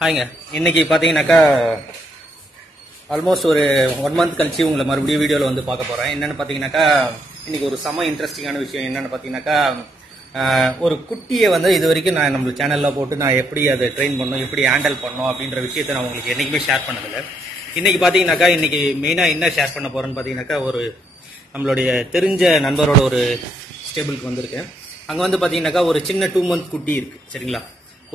ஹாய்ங்க. இன்னைக்கு பார்த்தீங்கன்னாக்கா ஆல்மோஸ்ட் ஒரு 1 மந்த் கழிச்சு உங்களை மறுபடியும் வீடியோவில் வந்து பார்க்க போகிறேன். என்னென்னு பார்த்தீங்கன்னாக்கா இன்னைக்கு ஒரு செம இன்ட்ரெஸ்டிங்கான விஷயம் என்னென்னு பார்த்தீங்கன்னாக்கா ஒரு குட்டியை வந்து இது வரைக்கும் நான் நம்ம சேனலில் போட்டு நான் எப்படி அதை ட்ரெயின் பண்ணணும், எப்படி ஹேண்டில் பண்ணணும் அப்படின்ற விஷயத்தை நான் உங்களுக்கு என்றைக்குமே ஷேர் பண்ணதில்லை. இன்னைக்கு பார்த்தீங்கன்னாக்கா இன்னைக்கு மெயினாக என்ன ஷேர் பண்ண போகிறேன்னு பார்த்தீங்கன்னாக்கா ஒரு நம்மளுடைய தெரிஞ்ச நண்பரோட ஒரு ஸ்டேபிளுக்கு வந்திருக்கேன். அங்கே வந்து பார்த்தீங்கன்னாக்கா ஒரு சின்ன 2 மந்த் குட்டி இருக்குது, சரிங்களா?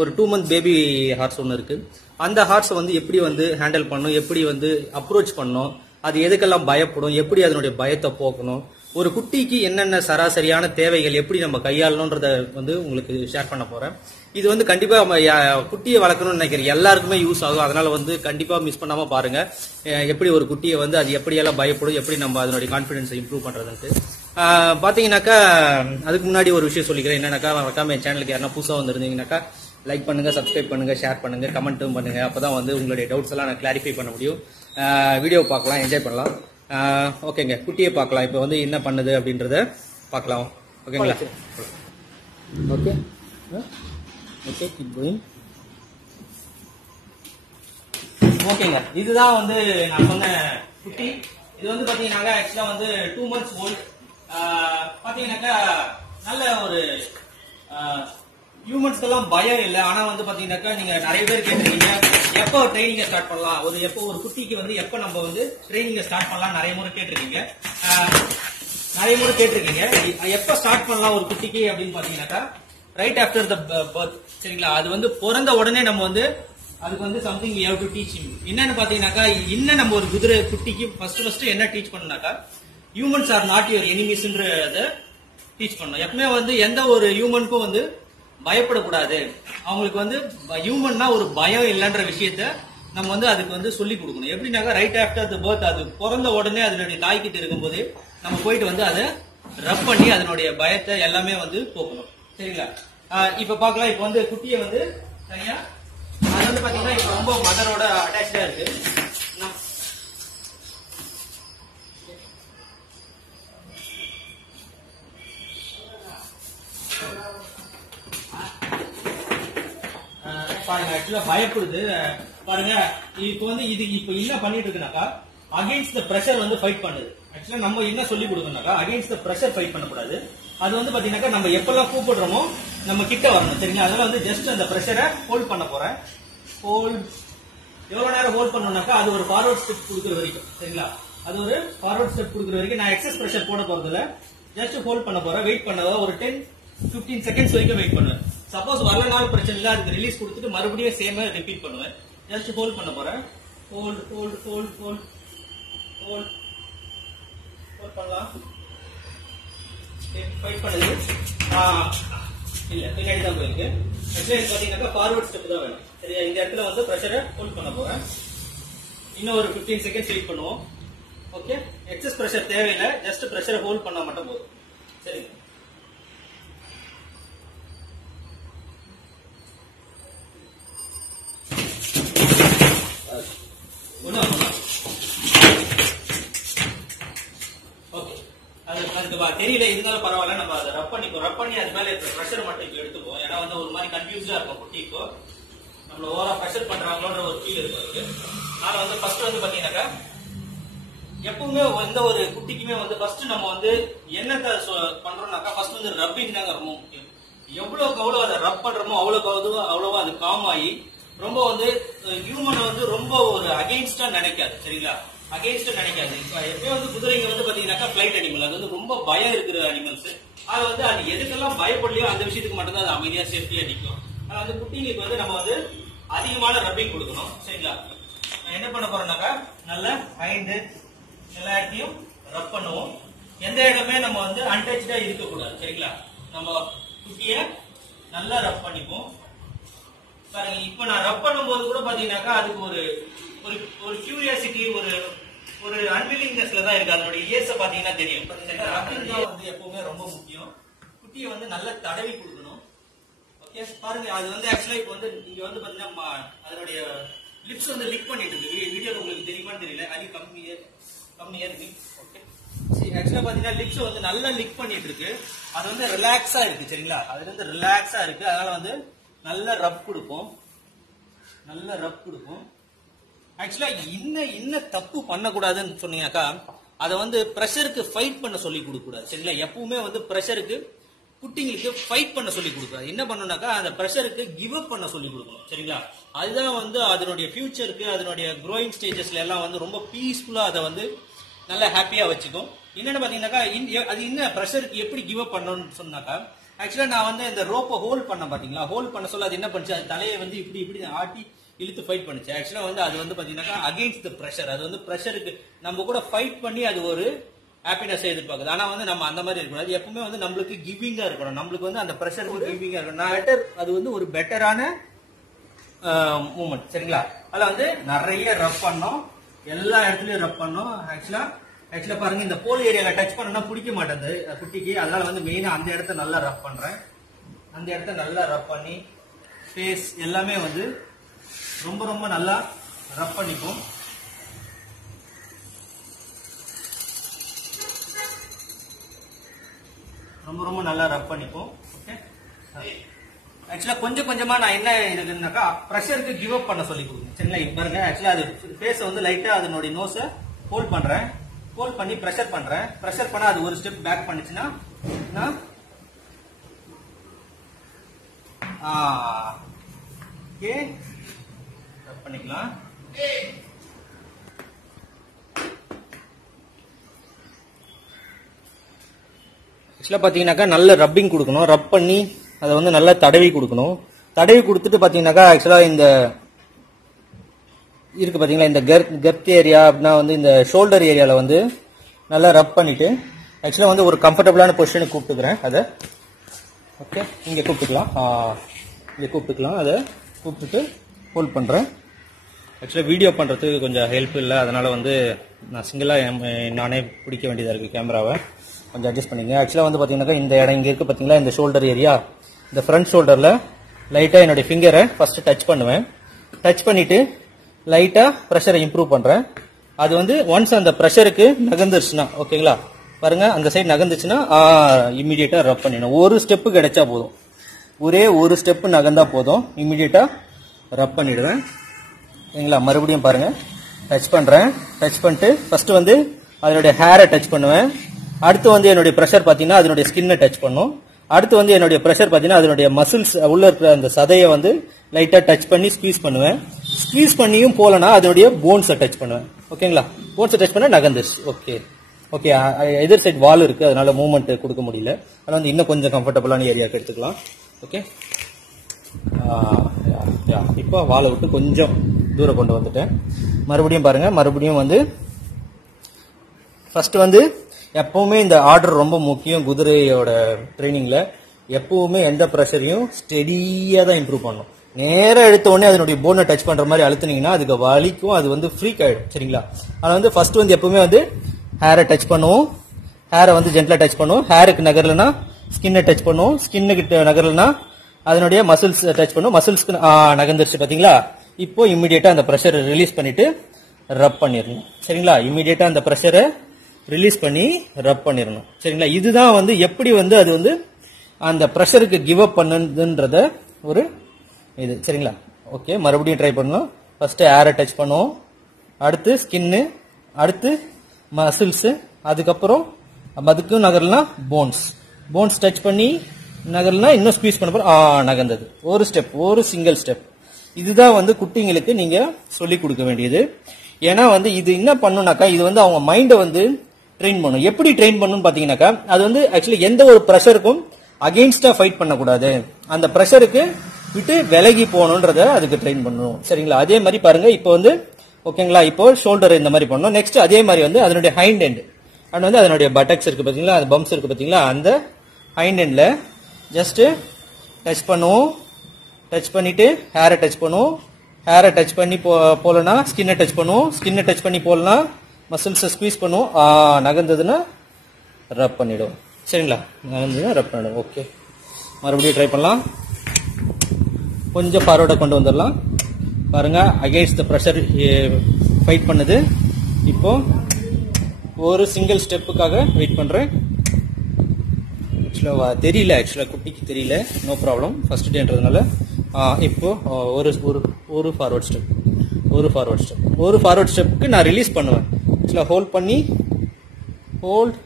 ஒரு 2 மந்த் பேபி ஹார்ஸ் ஒன்று இருக்கு. அந்த ஹார்ஸை வந்து எப்படி வந்து ஹேண்டில் பண்ணணும், எப்படி வந்து அப்ரோச் பண்ணணும், அது எதுக்கெல்லாம் பயப்படும், எப்படி அதனுடைய பயத்தை போக்கணும், ஒரு குட்டிக்கு என்னென்ன சராசரியான தேவைகள் எப்படி நம்ம கையாளணுன்றத வந்து உங்களுக்கு ஷேர் பண்ண போறேன். இது வந்து கண்டிப்பா குட்டியை வளர்க்கணும்னு நினைக்கிற எல்லாருக்குமே யூஸ் ஆகும். அதனால வந்து கண்டிப்பா மிஸ் பண்ணாம பாருங்க. எப்படி ஒரு குட்டியை வந்து அது எப்படியெல்லாம் பயப்படும், எப்படி நம்ம அதனுடைய கான்ஃபிடன்ஸை இம்ப்ரூவ் பண்றதுன்ட்டு. பாத்தீங்கன்னாக்கா அதுக்கு முன்னாடி ஒரு விஷயம் சொல்லிக்கிறேன். என்னன்னாக்கா மறக்காம என் சேனலுக்கு யாருன்னா புதுசாக வந்திருந்தீங்கன்னாக்கா லைக் பண்ணுங்க, சப்ஸ்கிரைப் பண்ணுங்க, ஷேர் பண்ணுங்க, கமெண்ட்டும் பண்ணுங்க. அப்பதான் வந்து உங்களுடைய டவுட்ஸ் எல்லாம் நான் கிளாரிஃபை பண்ண முடியும். வீடியோ பார்க்கலாம், என்ஜாய் பண்ணலாம். ஓகேங்க, குட்டியை பார்க்கலாம். இப்போ வந்து என்ன பண்ணுது அப்படின்றத பார்க்கலாம். ஓகேங்களா? Okay okay, keep going. ஓகேங்க, இதுதான் வந்து நான் சொன்ன குட்டி. இது வந்து பாத்தீங்கன்னாக்கா ஆக்சுவலா வந்து 2 மந்த்ஸ் ஓல்ட். பாத்தீங்கன்னாக்கா நல்ல ஒரு ஹியூமன்ஸ்க்கு எல்லாம் பயம் இல்லை. ஆனா வந்து பாத்தீங்கன்னாக்கா நீங்க நிறைய பேர் கேட்டிருக்கீங்க எப்போ ட்ரைனிங்க ஸ்டார்ட் பண்ணலாம், எப்போ ஒரு குட்டிக்கு வந்து எப்போ நம்ம வந்து ட்ரைனிங்க ஸ்டார்ட் பண்ணலாம் நிறைய முறை கேட்டிருக்கீங்க. எப்போ ஸ்டார்ட் பண்ணலாம் ஒரு குட்டிக்கு அப்படின்னு பாத்தீங்கன்னாக்கா ரைட் ஆஃப்டர் த பர்த், சரிங்களா? அது வந்து பிறந்த உடனே நம்ம வந்து அதுக்கு வந்து something we have to teach him. என்னன்னு பாத்தீங்கன்னாக்கா இன்னும் நம்ம ஒரு குதிரை குட்டிக்கு ஃபர்ஸ்ட் என்ன டீச் பண்ணனாக்கா ஹியூமன்ஸ் ஆர் நாட் யுவர் எனிமீஸ்ன்றத டீச் பண்ணணும். எப்பவுமே வந்து எந்த ஒரு ஹியூமனுக்கும் வந்து பயப்படக்கூடாது. அவங்களுக்கு வந்து ஹியூமன்னா ஒரு பயம் இல்லைன்ற விஷயத்த நம்ம வந்து அதுக்கு வந்து சொல்லி கொடுக்கணும். எப்படின்னாக்கா ரைட் ஆஃப்டர் த பர்த், அது பிறந்த உடனே அதனுடைய தாய்கிட்ட இருக்கும்போது நம்ம போயிட்டு வந்து அதை ரப் பண்ணி அதனுடைய பயத்தை எல்லாமே வந்து போக்கணும், சரிங்களா? இப்ப பாக்கலாம். இப்ப வந்து குட்டியை வந்து தனியா அது வந்து பாத்தீங்கன்னா இப்ப ரொம்ப மதரோட அட்டாச்சா இருக்கு. பாருங்க, ஆக்சுவலா பயப்படுது பாருங்க. இப்போ வந்து இது இப்போ என்ன பண்ணிட்டு இருக்குனாக்கா அகைன்ஸ்ட் த பிரஷர் வந்து ஃபைட் பண்ணுது. ஆக்சுவலா நம்ம என்ன சொல்லி கொடுக்கணும்னாக்கா அகைன்ஸ்ட் த பிரஷர் ஃபைட் பண்ணக்கூடாது. அது வந்து பாத்தீங்கன்னாக்கா நம்ம எப்பெல்லாம் கூப்பிடுறோமோ நம்ம கிட்ட வரணும், சரிங்களா? அதனால வந்து ஜஸ்ட் அந்த பிரஷரை ஹோல்ட் பண்ண போறேன். ஹோல்ட் எவ்வளவு நேரம் ஹோல்ட் பண்ணணும்னாக்கா அது ஒரு ஃபார்வர்ட் ஸ்டெப் கொடுக்குற வரைக்கும், சரிங்களா? அது ஒரு ஃபார்வர்ட் ஸ்டெப் கொடுக்குற வரைக்கும் நான் எக்ஸஸ் பிரஷர் போட போறதுல ஜஸ்ட் ஹோல்ட் பண்ண போறேன். வெயிட் பண்ணதா ஒரு 10-15 செகண்ட்ஸ் வரைக்கும் வெயிட் பண்ணுவேன். சப்போஸ் வரலனாலும் பிரச்சனை இல்லை, அதுக்கு ரிலீஸ் கொடுத்துட்டு மறுபடியும் சேமா ரிப்பீட் பண்ணுவேன். ஜஸ்ட் ஹோல்ட் பண்ண போறேன். Hold hold hold hold hold hold பண்ணலாம். ஃபைட் பண்ணுது இல்ல, பின்னாடி தான் போயிருக்கு. ஆக்சுவலி பாத்தீங்கன்னாக்கா ஃபார்வர்ட் ஸ்டெப் தான் வேணும், சரியா? இந்த இடத்துல வந்து பிரஷரை ஹோல்ட் பண்ண போறேன். இன்னும் ஒரு 15 செகண்ட்ஸ் வெயிட் பண்ணுவோம். ஓகே, எக்ஸஸ் பிரஷர் தேவையில்லை, ஜஸ்ட் பிரஷரை ஹோல்ட் பண்ணா மட்டும் போதும், சரி? தெரியல, இருந்தாலும் பரவாயில்ல. நம்ம அதை ரப் பண்ணி அது மேல இருக்க பிரஷர் மட்டும் இப்ப எடுத்துப்போம். ஏன்னா வந்து ஒரு மாதிரி கன்ஃபியூஸா இருக்கும் குட்டிக்கு, நம்மள ஓவரா பிரஷர் பண்றாங்களோன்ற ஒரு ஃபீல் இருக்கும். ஆனா வந்து ஃபர்ஸ்ட் வந்து பாத்தீங்கன்னாக்கா எப்பவுமே எந்த ஒரு குட்டிக்குமே வந்து ஃபர்ஸ்ட் நம்ம வந்து என்னத்தை பண்றோம்னாக்கா ஃபர்ஸ்ட் வந்து ரப்பிங் தாங்க ரொம்ப முக்கியம். எவ்வளவுக்கு எவ்வளவு அதை ரப் பண்றோமோ அவ்வளவா அது காம் ஆகி ரொம்ப வந்து ஹியூமனை வந்து ரொம்ப ஒரு அகெயின்ஸ்டா நினைக்காது, சரிங்களா? அகெயின்ஸ்ட் நினைக்காது. எப்பயும் வந்து குதிரைங்க வந்து பாத்தீங்கன்னாக்கா பிளைட் அனிமல், அது வந்து ரொம்ப பயம் இருக்கிற அனிமல்ஸ். அது வந்து அது எதுக்கெல்லாம் பயப்படலையோ அந்த விஷயத்துக்கு மட்டும்தான் அது அமைதியா சேஃப்டியா நிற்கும். ஆனா வந்து குட்டிங்களுக்கு வந்து நம்ம வந்து அதிகமான ரப்பிங் கொடுக்கணும், சரிங்களா? நான் என்ன பண்ண போறேன்னாக்கா நல்ல 5 எல்லா இடத்தையும் ரப் பண்ணுவோம். எந்த இடமே நம்ம வந்து அன்டச்சா இருக்கக்கூடாது, சரிங்களா? நம்ம குட்டிய நல்லா ரப் பண்ணிப்போம். பாருங்க, இப்ப நான் ரப் பண்ணும் போது கூட பாத்தீங்கன்னாக்கா அதுக்கு ஒரு கியூரியாசிட்டி, ஒரு அன்வில்லிங்னஸ்ல தான் இருக்கு. அதனுடைய இயர்ஸை பாத்தீங்கன்னா தெரியும். ரப்பிங் தான் வந்து எப்பவுமே ரொம்ப முக்கியம். குட்டியை வந்து நல்லா தடவி கொடுக்கணும். ஓகே, பாருங்க, அது வந்து ஆக்சுவலா இப்ப வந்து இங்க வந்து பாத்தீங்கன்னா அதனுடைய லிப்ஸ் வந்து லிக் பண்ணிட்டு இருக்கு. வீடியோ உங்களுக்கு தெரியுமான்னு தெரியல, அது கம்மியா இருக்கு. ஓகே, ஆக்சுவலா பாத்தீங்கன்னா லிப்ஸ் வந்து நல்லா லிக் பண்ணிட்டு இருக்கு. அது வந்து ரிலாக்ஸா இருக்கு, சரிங்களா? அதுல இருந்து ரிலாக்ஸா இருக்கு. அதனால வந்து நல்ல ரப் கொடுப்போம். நல்ல ரப் கொடுக்கும். ஆக்சுவலா என்ன தப்பு பண்ணக்கூடாதுன்னு சொன்னீங்கன்னாக்கா, அதை வந்து ப்ரெஷருக்கு ஃபைட் பண்ண சொல்லி கொடுக்க கூடாது. சரிங்களா? எப்பவுமே வந்து ப்ரெஷருக்கு குட்டிங்களுக்கு ஃபைட் பண்ண சொல்லி கொடுக்கூடாது. என்ன பண்ணணும்னாக்கா அந்த ப்ரெஷருக்கு கிவ் அப் பண்ண சொல்லி கொடுக்கணும். சரிங்களா? அதுதான் வந்து அதனுடைய ஃபியூச்சருக்கு, அதனுடைய க்ரோயிங் ஸ்டேஜஸ்ல எல்லாம் வந்து ரொம்ப பீஸ்ஃபுல்லா அதை வந்து நல்லா ஹாப்பியா வச்சுக்கும். என்னன்னு பாத்தீங்கன்னாக்கா, அது என்ன ப்ரெஷருக்கு எப்படி கிவ் அப் பண்ணணும்னு சொன்னாக்கா, ஆக்சுவலா நான் வந்து இந்த ரோப்பை ஹோல்ட் பண்ண பாத்தீங்களா, ஹோல்ட் பண்ண சொல்ல அது என்ன பண்ணுச்சு, அது தலையை வந்து இப்படி ஆட்டி இழுத்து ஃபைட் பண்ணுச்சு. ஆக்சுவலா வந்து அது வந்து பாத்தீங்கன்னாக்கா அகைன்ஸ்ட் த ப்ரெஷர். அது வந்து ப்ரெஷருக்கு நம்ம கூட ஃபைட் பண்ணி அது ஒரு ஹாப்பினஸ் எதிர்பார்க்குது. ஆனா வந்து நம்ம அந்த மாதிரி இருக்கக்கூடாது. எப்பவுமே வந்து நம்மளுக்கு கிவிங்கா இருக்கணும். நம்மளுக்கு வந்து அந்த ப்ரெஷருக்கு கிவிங்கா இருக்கணும். அது வந்து ஒரு பெட்டரான மூமெண்ட். சரிங்களா? அதுல வந்து நிறைய ரப் பண்ணோம், எல்லா இடத்துலயும் ரப் பண்ணோம். ஆக்சுவலா பாருங்க, இந்த போல் ஏரியால டச் பண்ணா பிடிக்க மாட்டேங்குது குட்டிக்கு. அதனால வந்து மெயினா அந்த இடத்த நல்லா ரப் பண்றேன். அந்த இடத்த நல்லா ரப் பண்ணி ஃபேஸ் எல்லாமே வந்து ரொம்ப ரொம்ப நல்லா ரப் பண்ணிக்கும். ரொம்ப ரொம்ப நல்லா ரப் பண்ணிக்கும். ஓகே. ஆக்சுவலா கொஞ்சம் கொஞ்சமா நான் என்ன இருக்குன்னாக்கா ப்ரெஷருக்கு கிவ் அப் பண்ண சொல்லி கொடுங்க. சரிங்களா? பாருங்க, ஆக்சுவலா அது ஃபேஸ் வந்து லைட்டா அதனுடைய நோஸை ஹோல்ட் பண்றேன். ஹோல்ட் பண்ணி ப்ரெஷர் பண்றேன். ப்ரெஷர் பண்ணா அது ஒரு ஸ்டெப் பேக் பண்ணுச்சுன்னா ஓகே பண்ணிக்கலாம். ஆக்சுவலா பாத்தீங்கன்னாக்கா நல்ல ரப்பிங் கொடுக்கணும். ரப் பண்ணி அதை வந்து நல்லா தடவி கொடுக்கணும். தடவி கொடுத்துட்டு பாத்தீங்கன்னாக்கா ஆக்சுவலா இந்த இருக்கு பாத்தீங்களா, இந்த கர்த் ஏரியா அப்படின்னா வந்து இந்த ஷோல்டர் ஏரியால வந்து நல்லா ரப் பண்ணிட்டு ஆக்சுவலா வந்து ஒரு கம்ஃபர்டபுளான பொசிஷனுக்கு கூப்பிட்டுக்கிறேன். அதை ஓகே இங்க கூப்பிட்டுக்கலாம். இங்க கூப்பிட்டுக்கலாம். அதை கூப்பிட்டுட்டு ஹோல்ட் பண்றேன். ஆக்சுவலா வீடியோ பண்றதுக்கு கொஞ்சம் ஹெல்ப் இல்லை, அதனால வந்து நான் சிங்கிளா நானே பிடிக்க வேண்டியதா இருக்கு கேமராவை. கொஞ்சம் அட்ஜஸ்ட் பண்ணிங்க. ஆக்சுவலா வந்து பாத்தீங்கன்னாக்கா இந்த இடம் இங்க இருக்கு பாத்தீங்களா, இந்த ஷோல்டர் ஏரியா, இந்த ஃப்ரண்ட் ஷோல்டர்ல லைட்டா என்னுடைய ஃபிங்கரை ஃபர்ஸ்ட் டச் பண்ணுவேன். டச் பண்ணிட்டு லைட்டா ப்ரெஷரை இம்ப்ரூவ் பண்றேன். அது வந்து ஒன்ஸ் அந்த ப்ரெஷருக்கு நகர்ந்துருச்சுன்னா ஓகேங்களா, பாருங்க அந்த சைடு நகர்ந்துச்சுன்னா இம்மிடியேட்டா ரப் பண்ணிடணும். ஒரு ஸ்டெப்பு கிடைச்சா போதும், ஒரே ஒரு ஸ்டெப்பு நகர்ந்தா போதும், இம்மிடியேட்டா ரப் பண்ணிடுவேன். சரிங்களா? மறுபடியும் பாருங்க, டச் பண்றேன். டச் பண்ணிட்டு ஃபர்ஸ்ட் வந்து அதனுடைய ஹேரை டச் பண்ணுவேன். அடுத்து வந்து என்னுடைய ப்ரெஷர் பாத்தீங்கன்னா அதனுடைய ஸ்கின்னை டச் பண்ணும். அடுத்து வந்து என்னுடைய ப்ரெஷர் பாத்தீங்கன்னா அதனுடைய மசில்ஸ் உள்ள இருக்கிற அந்த சதையை வந்து லைட்டா டச் பண்ணி ஸ்குவீஸ் பண்ணுவேன். ஸ்குவீஸ் பண்ணியும் போலனா அதனுடைய போன்ஸை டச் பண்ணுவேன். ஓகேங்களா? போன்ஸை டச் பண்ண நகர்ந்துருச்சு. Okay okay. எதிர் சைட் வால் இருக்கு, அதனால மூவ்மெண்ட் கொடுக்க முடியல. அதனால வந்து இன்னும் கொஞ்சம் கம்ஃபர்டபுளான ஏரியாவுக்கு எடுத்துக்கலாம். ஓகே. இப்போ வாலை விட்டு கொஞ்சம் தூரம் கொண்டு வந்துட்டேன். மறுபடியும் பாருங்க, மறுபடியும் வந்து ஃபர்ஸ்ட் வந்து எப்பவுமே இந்த ஆர்டர் ரொம்ப முக்கியம். குதிரையோட ட்ரைனிங்ல எப்பவுமே எந்த ப்ரெஷரையும் ஸ்டெடியா தான் இம்ப்ரூவ் பண்ணும். நேரம் எடுத்த உடனே அதனுடைய போனை டச் பண்ற மாதிரி அழுத்தினீங்கன்னா அதுக்கு வலிக்கும், அது வந்து ஃப்ரீக் ஆயிடும். சரிங்களா? ஆனா வந்து ஃபர்ஸ்ட் வந்து எப்பவுமே வந்து ஹேரை டச் பண்ணுவோம், ஹேரை வந்து ஜென்ட்லா டச் பண்ணுவோம். ஹேருக்கு நகரலனா ஸ்கின்னை டச் பண்ணுவோம், ஸ்கின்னுக்கு நகரலனா அதனுடைய மசில்ஸ் டச் பண்ணுவோம். மசில்ஸ்க்கு நகர்ந்துருச்சு பாத்தீங்களா? இப்போ இம்மிடியேட்டா அந்த ப்ரெஷரை ரிலீஸ் பண்ணிட்டு ரப் பண்ணிடணும். சரிங்களா? இம்மிடியேட்டா அந்த ப்ரெஷரை ரிலீஸ் பண்ணி ரப் பண்ணிடணும். சரிங்களா? இதுதான் வந்து எப்படி வந்து அது வந்து அந்த ப்ரெஷருக்கு கிவ் அப் பண்ணுன்றத ஒரு இது. சரிங்களா? ஓகே. மறுபடியும் ட்ரை பண்ணணும். ஃபர்ஸ்ட் ஏரை டச் பண்ணுவோம், அடுத்து ஸ்கின்னு, அடுத்து மசில்ஸ், அதுக்கப்புறம் அதுக்கும் நகரலாம் போன்ஸ் டச் பண்ணி நகரலனா இன்னும் ஸ்குவீஸ் பண்ண போறோம். நகர்ந்தது. ஒரு ஸ்டெப், ஒரு சிங்கிள் ஸ்டெப். இதுதான் வந்து குட்டிங்களுக்கு நீங்க சொல்லி கொடுக்க வேண்டியது. ஏன்னா வந்து இது என்ன பண்ணுனாக்கா, இது வந்து அவங்க மைண்டை வந்து ட்ரெயின் பண்ணும். எப்படி ட்ரெயின் பண்ணணும்னு பாத்தீங்கன்னாக்கா, அது வந்து ஆக்சுவலி எந்த ஒரு ப்ரெஷருக்கும் அகெயின்ஸ்டா ஃபைட் பண்ணக்கூடாது, அந்த ப்ரெஷருக்கு விட்டு விலகி போகணுன்றத அதுக்கு ட்ரெயின் பண்ணணும். சரிங்களா? அதே மாதிரி பாருங்க, இப்போ வந்து ஓகேங்களா, இப்போ ஷோல்டர் இந்த மாதிரி பண்ணணும். நெக்ஸ்ட் அதே மாதிரி வந்து அதனுடைய ஹைண்ட் எண்ட் அண்ட் வந்து அதனுடைய பட்டக்ஸ் இருக்கு பாத்தீங்களா, அந்த பம்ப்ஸ் இருக்கு பாத்தீங்களா, அந்த ஹைண்ட் எண்ட்ல ஜஸ்ட் டச் பண்ணுவோம். டச் பண்ணிட்டு ஹேரை டச் பண்ணுவோம். ஹேரை டச் பண்ணி போலனா ஸ்கின்னை டச் பண்ணுவோம். ஸ்கின்னை டச் பண்ணி போலனா மசில்ஸை ஸ்குவீஸ் பண்ணுவோம். நகர்ந்ததுன்னா ரப் பண்ணிடும். சரிங்களா? நகர்ந்ததுன்னா ரப் பண்ணிடும். ஓகே. மறுபடியும் ட்ரை பண்ணலாம். கொஞ்சம் ஃபார்வர்டா கொண்டு வந்துடலாம். பாருங்க, அகைன்ஸ்ட் த ப்ரெஷர் ஃபைட் பண்ணுது. இப்போ ஒரு சிங்கிள் ஸ்டெப்புக்காக வெயிட் பண்றேன். ஆக்சுவலா தெரியல, குட்டிக்கு தெரியல. நோ ப்ராப்ளம், ஃபர்ஸ்ட் டேன்றதுனால இப்போ ஒரு ஃபார்வர்ட் ஸ்டெப்புக்கு நான் ரிலீஸ் பண்ணுவேன். ஆக்சுவலாக ஹோல்ட் பண்ணி ஹோல்ட்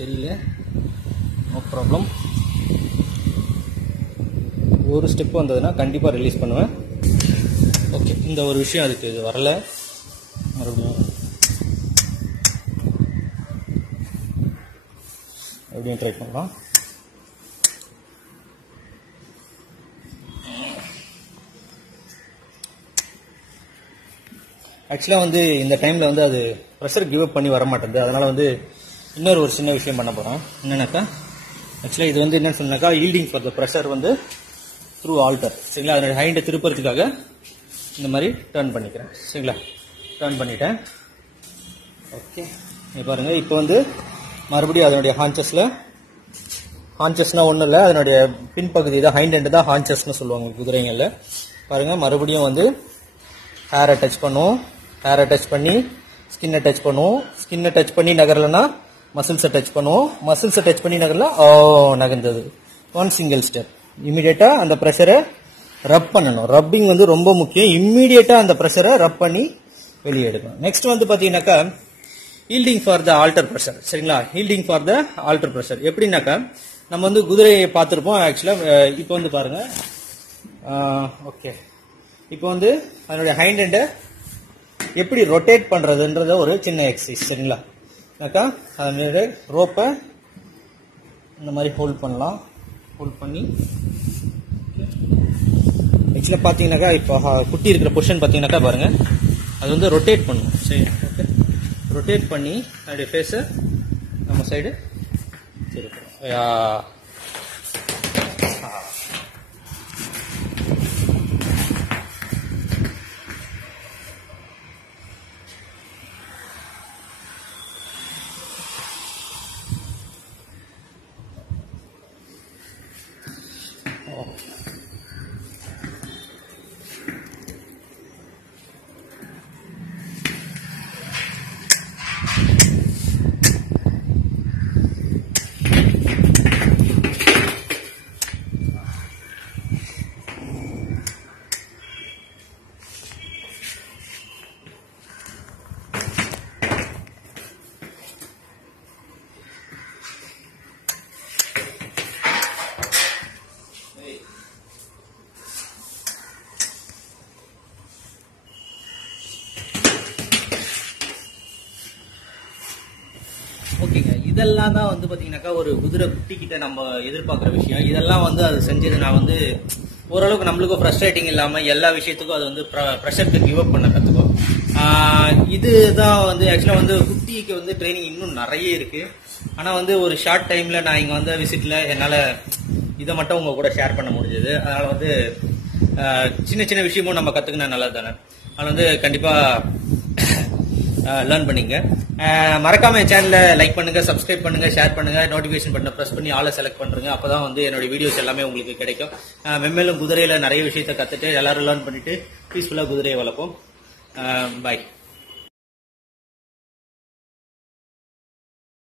தெரியல, நோ ப்ராப்ளம். ஒரு ஸ்டெப் வந்ததுன்னா கண்டிப்பாக ரிலீஸ் பண்ணுவேன். ஓகே, இந்த ஒரு விஷயம் அதுக்கு இது வரல. மறுபடியும் ட்ரை பண்ணலாம். ஆக்சுவலாக வந்து இந்த டைமில் வந்து அது ப்ரெஷர் கிவ் அப் பண்ணி வர மாட்டேங்குது. அதனால் வந்து இன்னொரு ஒரு சின்ன விஷயம் பண்ண போகிறோம். என்னன்னாக்கா, ஆக்சுவலாக இது வந்து என்னன்னு சொன்னாக்கா, ஈல்டிங் ஃபார் த ப்ரெஷர் வந்து த்ரூ ஆல்டர். சரிங்களா, அதனுடைய ஹைண்டை திருப்பறதுக்காக இந்த மாதிரி டர்ன் பண்ணிக்கிறேன். சரிங்களா, டர்ன் பண்ணிட்டேன். ஓகே, பாருங்கள். இப்போ வந்து மறுபடியும் அதனுடைய ஹான்சஸ்னால் ஒன்றும் இல்லை, அதனுடைய பின்பகுதி தான், ஹைண்ட் எண்டு தான் ஹான்சஸ்ன்னு சொல்லுவாங்க குதிரைங்களில். பாருங்கள், மறுபடியும் வந்து ஹேரை டச் பண்ணுவோம், ஹேரை டச் பண்ணி ஸ்கின்னை டச் பண்ணுவோம், ஸ்கின்னை டச் பண்ணி நகரலைன்னா மசில்ஸை டச் பண்ணுவோம், மசில்ஸை டச் பண்ணி நகரல நகர்ந்தது. One single step. இம்மிடியேட்டாக அந்த ப்ரெஷரை ரப் பண்ணணும். ரப்பிங் வந்து ரொம்ப முக்கியம். இம்மிடியேட்டாக அந்த ப்ரெஷரை ரப் பண்ணி வெளியே எடுக்கணும். நெக்ஸ்ட் வந்து பார்த்தீங்கன்னாக்கா, yielding for the alter pressure. சரிங்களா, yielding for the alter pressure எப்படின்னாக்கா, நம்ம வந்து குதிரையை பார்த்துருப்போம். ஆக்சுவலாக இப்போ வந்து பாருங்க. ஓகே, இப்போ வந்து அதனுடைய ஹைண்ட் எண்டை எப்படி ரொட்டேட் பண்றதுன்றத ஒரு சின்ன எக்ஸசைஸ். சரிங்களா, அதனுடைய ரோப்பை இந்த மாதிரி ஹோல்ட் பண்ணலாம். ஹோல்ட் பண்ணி ஆக்சுவலாக பார்த்தீங்கன்னாக்கா, இப்போ குட்டி இருக்கிற பொசிஷன் பார்த்தீங்கன்னாக்கா பாருங்க, அது வந்து ரொட்டேட் பண்ணும். சரி, ஓகே, ரொட்டேட் பண்ணி அதனுடைய ஃபேஸை நம்ம சைடு திருப்பணும். ஓகேங்க, இதெல்லாம் தான் வந்து பாத்தீங்கன்னாக்கா ஒரு குதிரை குட்டி கிட்ட நம்ம எதிர்பார்க்குற விஷயம். இதெல்லாம் வந்து அது செஞ்சது நான் வந்து ஓரளவுக்கு நம்மளுக்கும் ஃப்ரஸ்ட்ரேட்டிங் இல்லாம எல்லா விஷயத்துக்கும் அது வந்து ப்ரெஷருக்கு கிவ் அப் பண்ண கத்துக்கும். இதுதான் வந்து ஆக்சுவலா வந்து குட்டிக்கு வந்து ட்ரைனிங் இன்னும் நிறைய இருக்கு. ஆனா வந்து ஒரு ஷார்ட் டைம்ல நான் இங்க வந்த விசிட்ல என்னால இதை மட்டும் உங்க கூட ஷேர் பண்ண முடிஞ்சது. அதனால வந்து சின்ன சின்ன விஷயமும் நம்ம கத்துக்கினா நல்லது தானே. அதனால வந்து கண்டிப்பா லேர்ன் பண்ணிங்க. மறக்காம என் சேனலை லைக் பண்ணுங்க, சப்ஸ்கிரைப் பண்ணுங்க, ஷேர் பண்ணுங்க, நோட்டிபிகேஷன் பட்டனை பிரஸ் பண்ணி ஆளை செலக்ட் பண்றீங்க. அப்பதான் வந்து என்னோட வீடியோஸ் எல்லாமே உங்களுக்கு கிடைக்கும். மென்மேலும் குதிரையில நிறைய விஷயத்த கத்துட்டு எல்லாரும் லேர்ன் பண்ணிட்டு பீஸ்ஃபுல்லா குதிரையை வளர்ப்போம். பாய்.